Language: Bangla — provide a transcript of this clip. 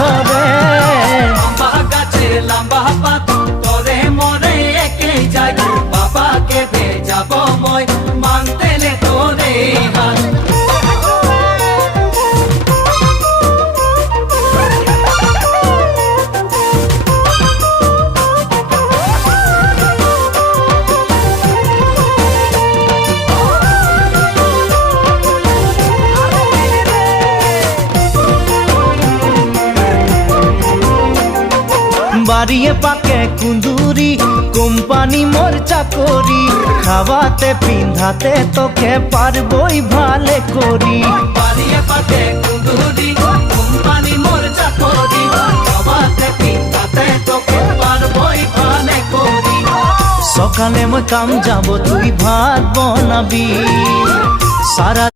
ধরে। লম্বা গাছে লম্বা পাত তোরে মরে একে যাই বাবাকে ভেজাবো মই মানতেলে তোরে হাত। বাড়িয়ে পাকে কুন্দুরি কোম্পানি মোর চাকরি খাওয়াতে পিন্ধাতে তোকে পারবই ভালে করি। বাড়িয়ে পাকে কুন্দুরি কোম্পানি মোর চাকরি খাওয়াতে পিন্ধাতে তোকে পারবই ভালে করি। সকালে মই কাম যাব তুই ভাত বনাবি সারা